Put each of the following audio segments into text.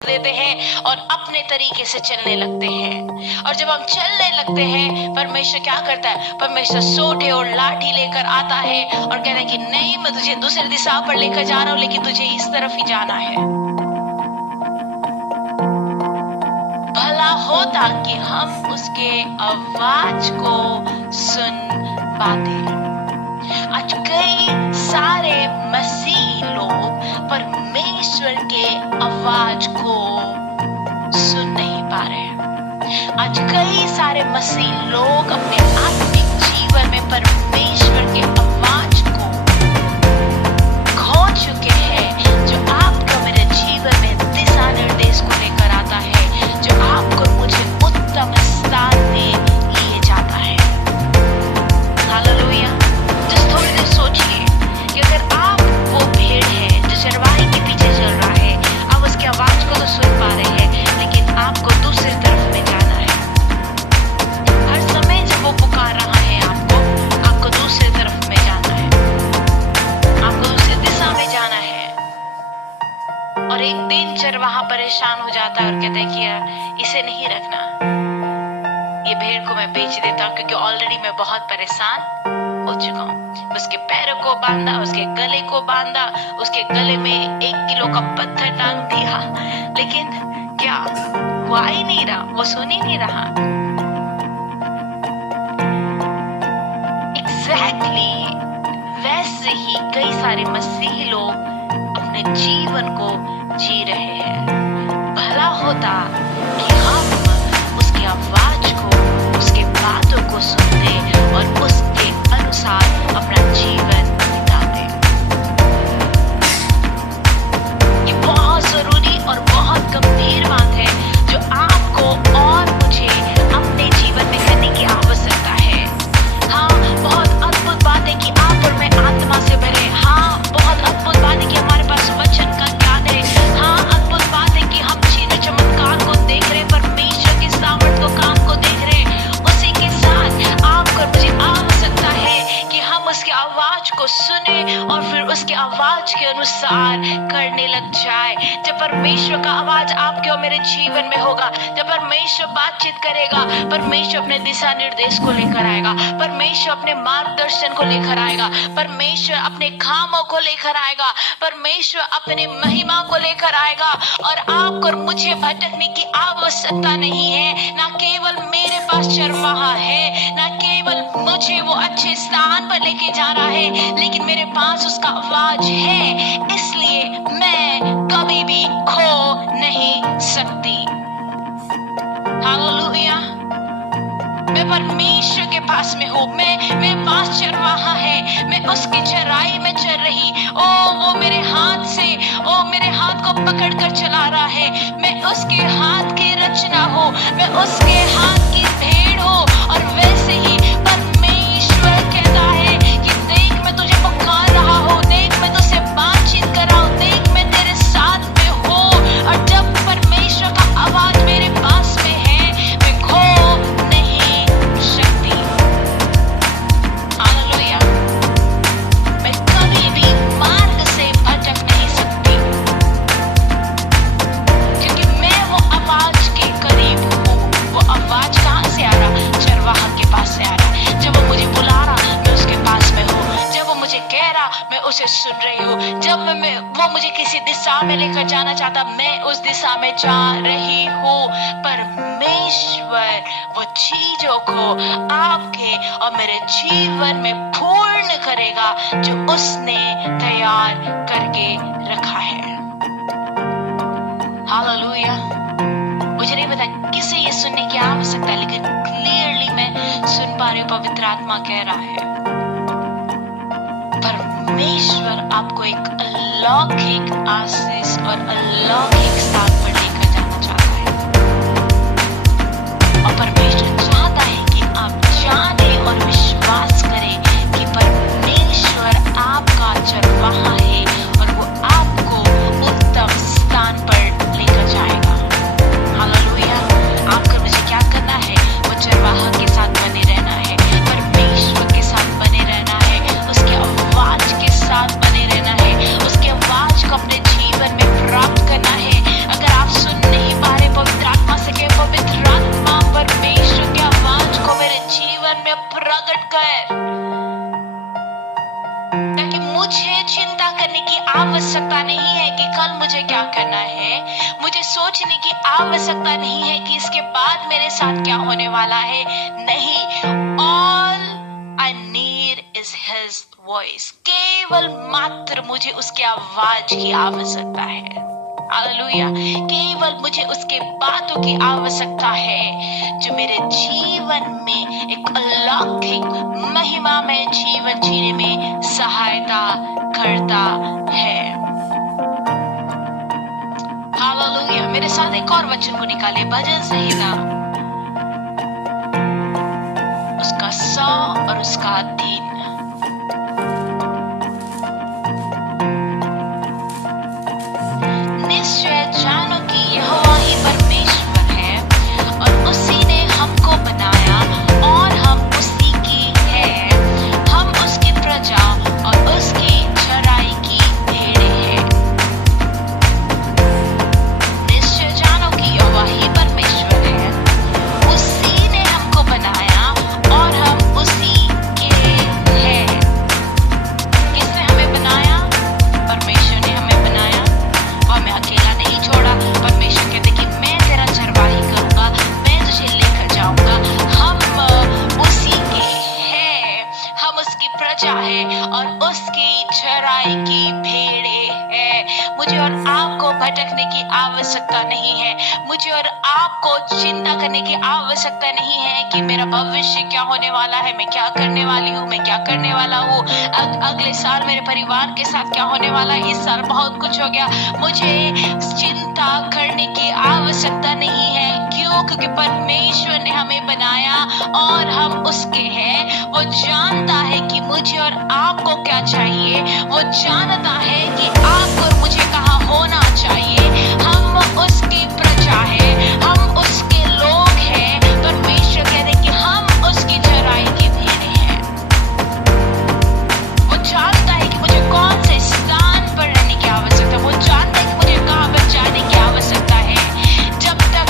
देते हैं और अपने तरीके से चलने लगते हैं। और जब हम चलने लगते हैं, परमेश्वर क्या करता है? परमेश्वर सोटे और लाठी लेकर आता है और कहता है कि नहीं, मैं तुझे दूसरी दिशा पर लेकर जा रहा हूं, लेकिन तुझे इस तरफ ही जाना है। भला होता कि हम उसके आवाज को सुन पाते। आज कई सारे मसीह लोग परमेश्वर के आवाज को सुन नहीं पा रहे। आज कई सारे मसीह लोग अपने आत्मिक जीवन में परमेश्वर के आवाज को खो चुके हैं, जो आपको मेरे जीवन में दिशा निर्देश को लेकर आता है, जो आपको मुझे उत्तम स्थान में लिए जाता है। हालेलुया। जिस थोड़ी देर सोचिए कि अगर आप वो भेड़ है जो चरवाहे के पीछे चल रहा है, आप उसकी आवाज को तो सुन पा रहे हैं, लेकिन आपको दूसरी तरफ में जाना है। हर समय जब वो पुकार रहा है आपको दूसरी तरफ में जाना है, आपको दूसरी दिशा में जाना है। और एक दिन चरवाहा परेशान हो जाता है और कहता है कि इसे नहीं रखना, ये भेड़ को मैं बेच देता हूँ, क्योंकि ऑलरेडी मैं बहुत परेशान हो चुका हूँ। उसके पैरों को बांधा, उसके गले को बांधा, उसके गले में 1 किलो का पत्थर टांग दिया, लेकिन क्या वो आ ही नहीं रहा, वो सुन ही नहीं रहा। एग्जैक्टली वैसे ही कई सारे मसीही लोग अपने जीवन को जी रहे हैं। भला होता कि हम उसकी आवाज को, उसके बातों को सुनते और उसके अनुसार अपना जीवन बिताते। ये बहुत जरूरी और बहुत गंभीर बात है जो आपको और मुझे अपने जीवन में करने की आवश्यकता है। हाँ, बहुत अद्भुत बात है कि आप और मैं आत्मा से भरे। हाँ, बहुत अद्भुत बात है कि हमारे पास वचन का ज्ञान है। हाँ, अद्भुत बात है कि हम चीजें चमत्कार को देख रहे, परमेश्वर की सामर्थ को, काम को देख रहे। उसी के साथ आपको मुझे आवश्यकता है कि हम उसकी आवाज को सुने और फिर उसकी आवाज के अनुसार करने लग जाए। जब परमेश्वर का आवाज आपके और मेरे जीवन में होगा, जब परमेश्वर बातचीत करेगा, परमेश्वर अपने दिशा निर्देश को लेकर आएगा, परमेश्वर अपने मार्गदर्शन को लेकर आएगा, परमेश्वर अपने कामों को लेकर आएगा, परमेश्वर अपने महिमा को लेकर आएगा। और आपको और मुझे भटकने की आवश्यकता नहीं है। ना केवल मेरे पास चरवाहा है, ना केवल मुझे वो अच्छे स्थान पर लेके जा रहा है, लेकिन मेरे पास उसका आवाज है, इसलिए मैं कभी भी खो नहीं सकती। हालेलुया। मैं परमेश्वर के पास में हूँ, मेरे पास चरवाहा है, मैं उसकी चराई में चल रही। ओ वो मेरे हाथ से, ओ मेरे हाथ को पकड़ कर चला रहा है। मैं उसके हाथ की रचना हूँ, मैं उसके हाथ की भेड़ हूँ। और वैसे ही परमेश्वर कहता है कि देख, मैं तुझे पुकार रहा हूँ, देख मैं तुझसे बातचीत कर रहा हूँ, देख मैं तेरे साथ में हूँ। और जब परमेश्वर का आवाज मेरे पास में है, मैं खो नहीं सकती। हालेलुया। मैं कभी भी मार्ग से भटक नहीं सकती, क्योंकि मैं वो आवाज के करीब हूँ। वो आवाज कहाँ से आ रहा? चरवाहा के पास से आ रहा। जब वो मुझे बुला रहा, मैं उसके पास में हूँ। जब वो मुझे कह रहा, मैं उसे सुन रही हूँ। जब वो मुझे किसी दिशा में लेकर जाना चाहता, मैं उस दिशा में जा रही हूँ। परमेश्वर वो चीजों को आपके और मेरे जीवन में पूर्ण करेगा जो उसने तैयार करके रखा है। हालेलुया। मुझे नहीं पता किसे ये सुनने की आवश्यकता है, लेकिन क्लियरली मैं सुन पा रही हूँ, पवित्र आत्मा कह रहा है परमेश्वर आपको एक अलौकिक आशीष और अलौकिक स्थान पर लेकर जाना चाहता है। और परमेश्वर चाहता है कि आप जाने और विश्वास करें कि परमेश्वर आपका चरवाहा है और वो आपको उत्तम स्थान पर लेकर जाएगा। हालेलुया। आपको मुझे क्या करना है? वो चरवाहा के साथ बने रहना है, परमेश्वर के साथ बने रहना है, उसके आवाज के साथ बने रहना है, उसके आवाज को अपने जीवन में प्राप्त करना है। अगर सोचने की आवश्यकता नहीं है कि इसके बाद मेरे साथ क्या होने वाला है। नहीं, all I need is his voice. केवल मात्र मुझे उसकी आवाज की आवश्यकता है। हालेलुया। केवल मुझे उसके बातों की आवश्यकता है जो मेरे जीवन में एक अलौकिक महिमा में जीवन जीने में सहायता करता है। हालेलुया। मेरे साथ एक और वचन को निकाले, भजन संहिता उसका 100 और उसका 3। निश्चय जानो कि यहोवा ही परमेश्वर है और उसी ने हमको बनाया और हम उसी की है। हम उसकी प्रजा और उसकी चराई की भेड़ें हैं। निश्चय जानो कि यहोवा ही परमेश्वर है, उसी ने हमको बनाया और हम उसी के हैं। किसने हमें बनाया? परमेश्वर ने हमें बनाया। वो हमें अकेला नहीं छोड़ा। परमेश्वर कहते कि मैं तेरा चरवाही करूंगा, मैं तुझे लेकर जाऊंगा। हम उसी के हैं, हम उसकी प्रजा है और उसकी चराई की भेड़े हैं। मुझे और आपको भटकने की आवश्यकता नहीं है। मुझे और आपको चिंता करने की आवश्यकता नहीं है कि मेरा भविष्य क्या होने वाला है, मैं क्या करने वाली हूँ, मैं क्या करने वाला हूँ, अगले साल मेरे परिवार के साथ क्या होने वाला है, इस साल बहुत कुछ हो गया। मुझे चिंता करने की आवश्यकता नहीं है। क्यों? क्योंकि परमेश्वर ने हमें बनाया और हम उसके हैं। वो जानता है कि मुझे और आपको क्या चाहिए। वो जानता है कि आपको और मुझे कहाँ होना चाहिए। हम उसकी प्रजा है, हम उसके लोग हैं। परमेश्वर कहते हैं कि हम उसकी चराई की भेड़ें हैं। वो जानता है कि मुझे कौन से स्थान पर रहने की आवश्यकता है। वो जानता है कि मुझे कहाँ पर जाने की आवश्यकता है। जब तक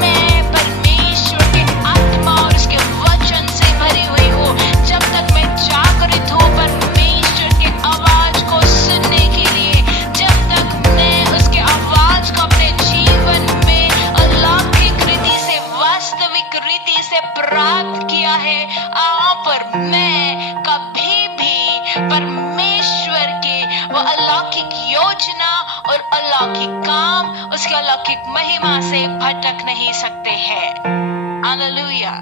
मैं परमेश्वर के आत्मा और उसके वचन से भरी हुई हूँ, जब तक मैं जागृत हूँ परमेश्वर के आवाज को सुनने के लिए, जब तक मैं उसके आवाज को अपने जीवन में अलौकिक रीति से, वास्तविक रीति से प्राप्त किया है, पर मैं कभी भी परमेश्वर के वो अलौकिक योजना और अलौकिक काम, उसके अलौकिक महिमा से भटक नहीं सकते हैं। हालेलुया।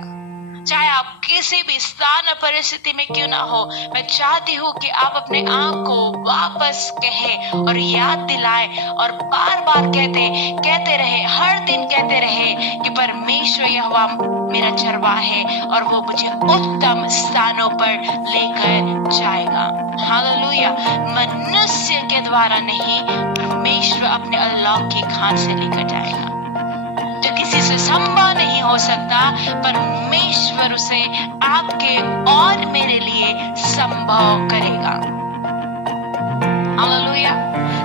चाहे आप किसी भी स्थान और परिस्थिति में क्यों ना हो, मैं चाहती हूँ कि आप अपने आप को वापस कहें और याद दिलाएं और बार बार कहते रहे, हर दिन कहते रहे कि परमेश्वर यहोवा मेरा चरवाहा है और वो मुझे उत्तम स्थानों पर लेकर जाएगा। हालेलुया। मनुष्य के द्वारा नहीं, परमेश्वर अपने अलौकिक हाथ से लेकर जाएगा। जो किसी से संभव नहीं हो सकता, परमेश्वर उसे आपके और मेरे लिए संभव करेगा। हालेलुया।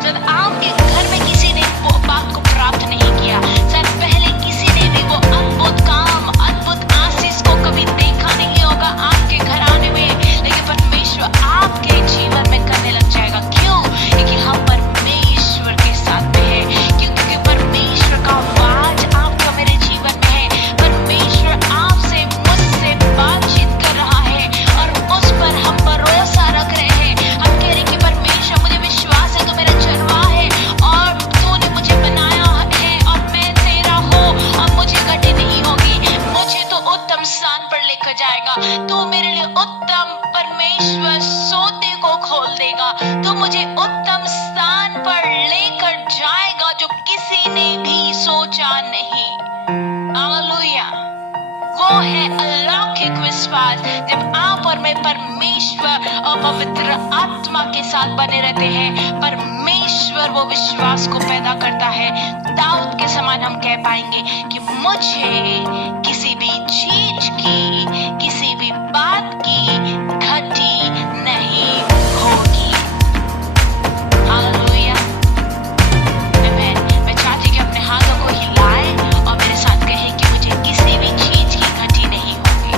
जब आपके घर में किसी ने वो बात को प्राप्त नहीं किया, शायद पहले किसी ने भी वो अद्भुत काम, अद्भुत आशीष को कभी देखा नहीं होगा आपके घराने में, लेकिन परमेश्वर आपके जीवन में करने लग जाएगा। क्यों? क्योंकि हम परमेश्वर के साथ में हैं। क्योंकि परमेश्वर का आवाज आपका मेरे जीवन में है। परमेश्वर आपसे, मुझसे बातचीत कर रहा है और उस पर हम भरोसा रख रहे हैं। हम कह रहे हैं कि परमेश्वर, मुझे विश्वास है, तू मेरा चरवाहा है और तूने मुझे बनाया है और मैं तेरा हूँ और मुझे घटी नहीं होगी। मुझे तो उत्तम स्थान पर लेकर जाएगा। तू मेरे लिए उत्तम, परमेश्वर सोते को खोल देगा। तू मुझे उत्तम स्थान पर लेकर जाएगा जो किसी ने भी सोचा नहीं। हालेलुया। वो है अलौकिक विश्वास। जब आप और मैं परमेश्वर और पवित्र आत्मा के साथ बने रहते हैं, परमेश्वर वो विश्वास को पैदा करता है। दाऊद के समान हम कह पाएंगे कि मुझे किसी भी चीज की, किसी भी बात की घटी नहीं होगी। हालेलुया। मैं चाहती कि अपने हाथों को हिलाए और मेरे साथ कहें कि मुझे किसी भी चीज की घटी नहीं होगी,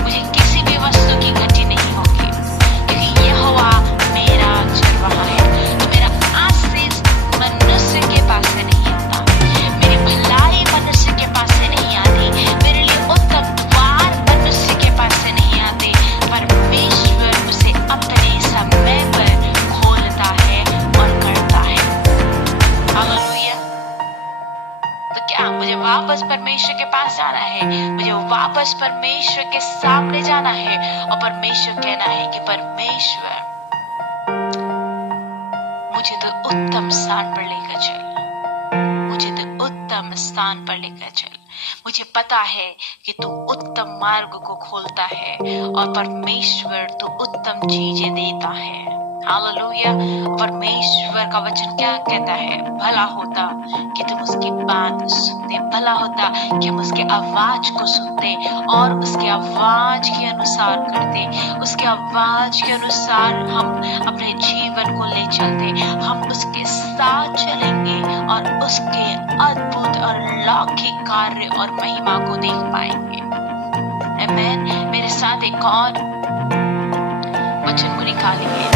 मुझे किसी भी वस्तु की घटी नहीं होगी, क्योंकि यहोवा मेरा चरवाहा है। तो मेरा आशीष मनुष्य के पास से नहीं आता, वापस परमेश्वर के पास जाना है, मुझे वापस परमेश्वर के सामने जाना है और परमेश्वर कहना है कि परमेश्वर मुझे तो उत्तम स्थान पर लेकर चल, मुझे तो उत्तम स्थान पर लेकर चल। मुझे पता है कि तू उत्तम मार्ग को खोलता है और परमेश्वर तू उत्तम चीजें देता है। हालेलुया। परमेश्वर का वचन क्या कहता है? भला होता कि तुम उसकी बात सुनते, भला होता कि हम उसके आवाज को सुनते और उसके आवाज के अनुसार करते, उसके आवाज के अनुसार हम अपने जीवन को ले चलते, हम उसके साथ चलेंगे और उसके अद्भुत और अलौकिक कार्य और महिमा को देख पाएंगे। आमीन। मेरे साथ एक और वचन को निकालेंगे।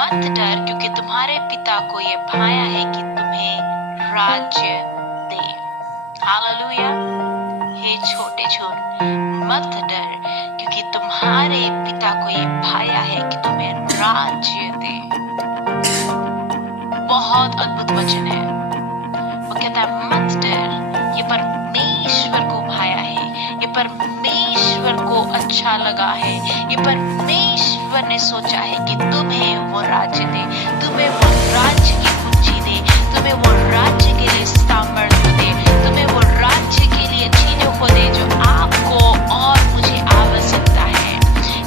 मत डर, क्योंकि तुम्हारे पिता को ये भाया है कि तुम्हें राज्य दे। हालेलुया। हे छोटे छोटे मत डर, क्योंकि तुम्हारे पिता को ये भाया है कि तुम्हें राज्य दे। बहुत अद्भुत वचन है। वो कहता है मत डर, ये परमेश्वर को भाया है, ये परमेश्वर को अच्छा लगा है, ये परमेश्वर ने सोचा है कि तुम्हें वो राज्य दे, तुम्हें वो राज्य की कुंजी दे, तुम्हें वो राज्य के लिए सामर्थ्य दे, तुम्हें वो राज्य के लिए चीजों को दे जो आपको और मुझे आवश्यकता है।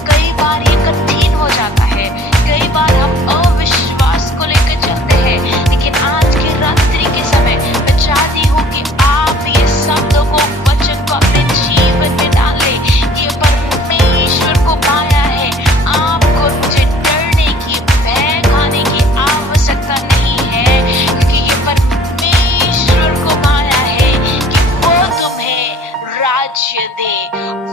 कई बार ये कठिन हो जाता है, कई बार हम अविश्वास को लेकर चलते हैं, लेकिन आज की रात्रि के समय मैं चाहती हूँ कि आप ये शब्दों को, वचन को अपने जीवन में डालें कि परमेश्वर को पाया है, आपको मुझे डरने की, भय खाने की आवश्यकता नहीं है, क्योंकि ये परमेश्वर को पाया है कि वो तुम्हें राज्य दे,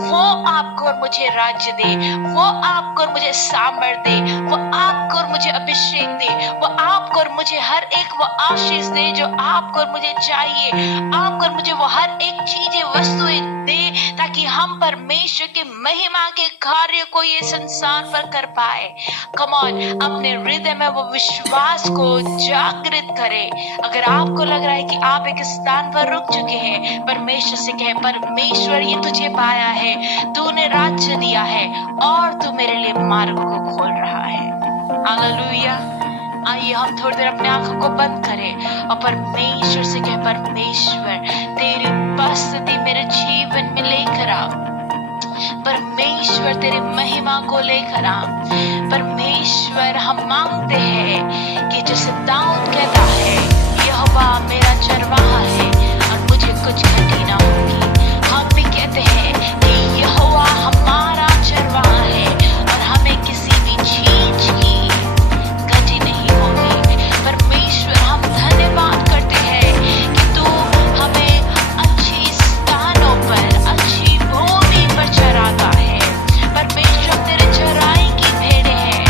वो आपको और मुझे राज्य दे, वो आपको और मुझे सामर्थ दे, वो आपको और मुझे अभिषेक दे, वो आपको और मुझे हर एक वो आशीष दे जो आपको और मुझे चाहिए, आपको और मुझे वो हर एक चीजें, वस्तुएं दे, ताकि हम परमेश्वर के महिमा के कार्य को ये संसार पर कर पाए। कम ऑन, अपने हृदय में वो विश्वास को जागृत करें। अगर आपको लग रहा है कि आप एक स्थान पर रुक चुके हैं, परमेश्वर से कहें, परमेश्वर ये तुझे पाया है, तूने राज्य दिया है और तू मेरे लिए मार्ग को खोल रहा है। हालेलुया। आइए हम थोड़ी देर अपने आंखों को बंद करें और परमेश्वर से कहें, परमेश्वर तेरी उपस्थिति मेरे जीवन में लेकर आ, परमेश्वर तेरी महिमा को लेकर आ। परमेश्वर हम मांगते हैं कि जैसे दाऊद कहता है, यहोवा मेरा चरवाहा है और मुझे कुछ घटी ना होगी, हम भी कहते हैं कि यहोवा हमारा चरवाहा है और हमें किसी भी चीज की घटी नहीं होगी। परमेश्वर हम धन्यवाद करते हैं कि तू हमें अच्छी स्थानों पर, अच्छी भूमि पर चराता है। परमेश्वर तेरे चराई की भेड़ें हैं,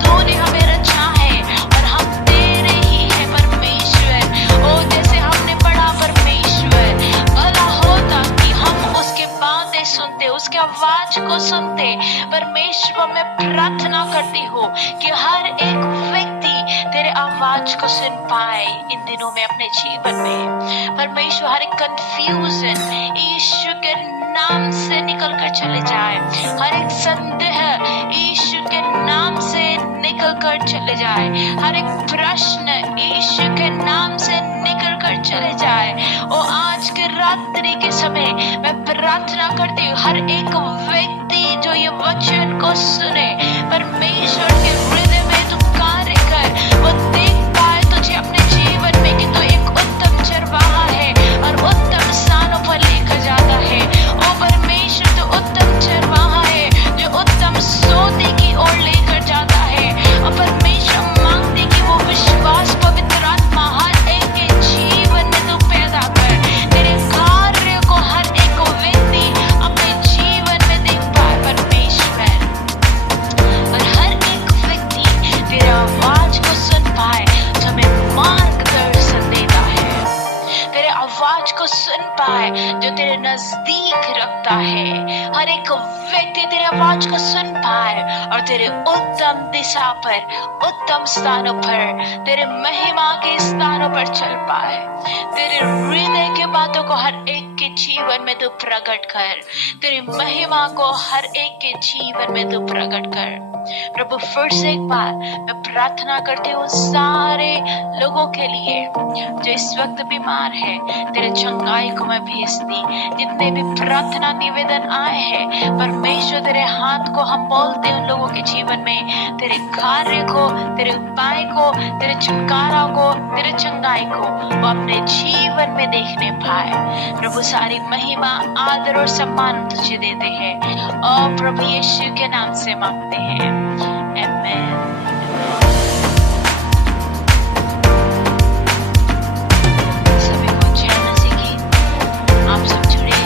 तूने हमें रचा है और हम तेरे ही हैं। परमेश्वर ओ जैसे हमने पढ़ा, परमेश्वर भला होता कि हम उसके बातें सुनते, उसके आवाज को सुनते। परमेश्वर मैं प्रार्थना करती हूँ कि हर एक व्यक्ति तेरे आवाज को सुन पाए इन दिनों में अपने जीवन में। परमेश्वर हर एक कंफ्यूजन यीशु के नाम से निकल कर चले जाए, हर एक संदेह यीशु के नाम से निकल कर चले जाए, हर एक प्रश्न यीशु के नाम से निकल कर चले जाए। और आज के रात्रि के समय मैं प्रार्थना करती हूँ, हर एक व्यक्ति जो ये वचन को सुने, परमेश्वर के हृदय में तू कार्य कर, वो देख पाए तुझे अपने जीवन में कि तू एक उत्तम चरवाहा है और उत्तम स्थानों पर लेकर जाता है। ओ परमेश्वर, तू उत्तम चरवाहा है जो उत्तम सोते हर एक व्यक्ति तेरे आवाज को सुन पाए और तेरे उत्तम दिशा पर, उत्तम स्थानों पर, तेरे महिमा के स्थानों पर चल पाए। तेरे हृदय के बातों को हर एक के जीवन में तू प्रकट कर, तेरी महिमा को हर एक के जीवन में तू प्रकट कर। प्रभु फिर से एक बार मैं प्रार्थना करती हूँ सारे लोगों के लिए जो इस वक्त बीमार है, तेरे चंगाई को मैं भेजती। जितने भी प्रार्थना निवेदन आए हैं परमेश्वर, तेरे हाथ को हम बोलते हैं उन लोगों के जीवन में, तेरे कार्य को, तेरे उपाय को, तेरे छुटकारा को, तेरे चंगाई को वो अपने जीवन में देखने पाए। प्रभु सारी महिमा, आदर और सम्मान तुझे देते हैं और प्रभु यीशु के नाम से मांगते हैं, आमीन। सभी को जय मसीह की। आप सब जुड़े,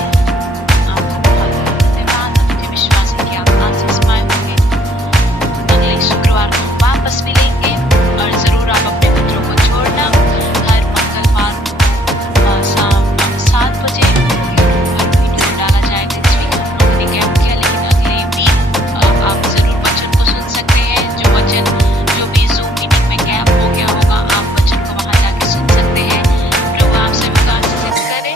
आपको बहुत बहुत धन्यवाद। मुझे विश्वास है कि आप आशीष पाए होंगे। अगले शुक्रवार को वापस मिलेंगे और जरूर आप अपने मित्रों को छोड़ना। हर मंगलवार को शाम 7 बजे यूट्यूब पर वीडियो डाला जाएगा। इस वीक हम लोगों ने कैंप किया, लेकिन अगले वीक आप जरूर वचन को सुन सकते हैं। जो भी जूम मीटिंग में गैप हो गया होगा, आप वचन को वहां जाके सुन सकते हैं। प्रभु आप सभी को आशीषित करे।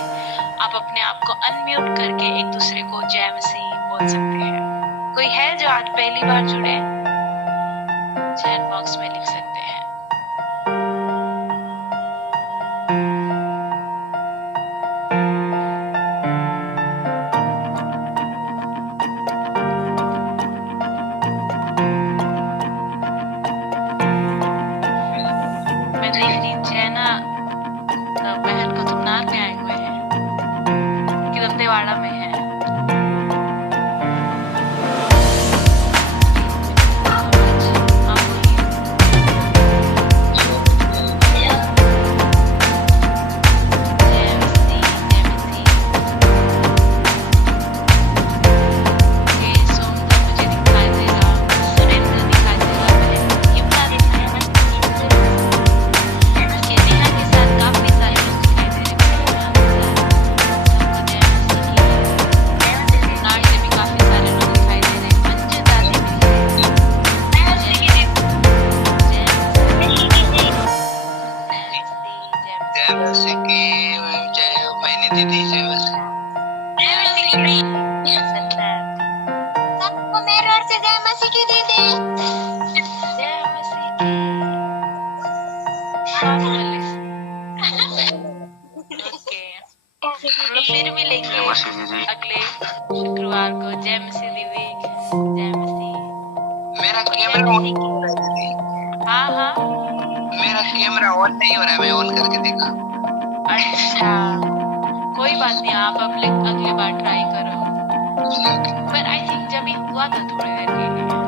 आप अपने आप को अनम्यूट करके एक दूसरे को जय मसीह बोल सकते हैं। कोई है जो आज पहली बार जुड़े, चैट बॉक्स में लिख सकते हैं। मैं देख रही जैना बहन को तुमनार में आए हुए हैं कि दंतेवाड़ा में है। आप बोलिए। जय मसीह, जय मसीह। ये सोमदा मुझे दिखाई दे रहा, सुरेंद्र दिखाई दे रहा, यमुना दिखाई दे रहा, ये नेहा के साथ काफी सारे लोग दिखाई दे रहे हैं। सबको जय मसीह की। नार से भी काफी सारे लोग दिखाई दे रहे हैं। मंजू दादी भी है। जय मसीह, जय जय मसीह की। जय मैंने दीदी जय मसीह। सबको मेरे ओर से जय मसीह की दीदी। जय मसीह की। ओके, हम लोग फिर मिलेंगे जय मसीह दीदी। अगले शुक्रवार को। जय मसीह दीदी, जय मसीह। मेरा जय कैमरा ऑन मसीह नहीं हो की। रहा है दीदी। हाँ हाँ, मेरा कैमरा ऑन नहीं हो रहा है, मैं ऑन करके देखा। अच्छा, कोई बात नहीं, आप अगले बार ट्राई करो। पर आई थिंक जब ही हुआ था थोड़ी देर के लिए।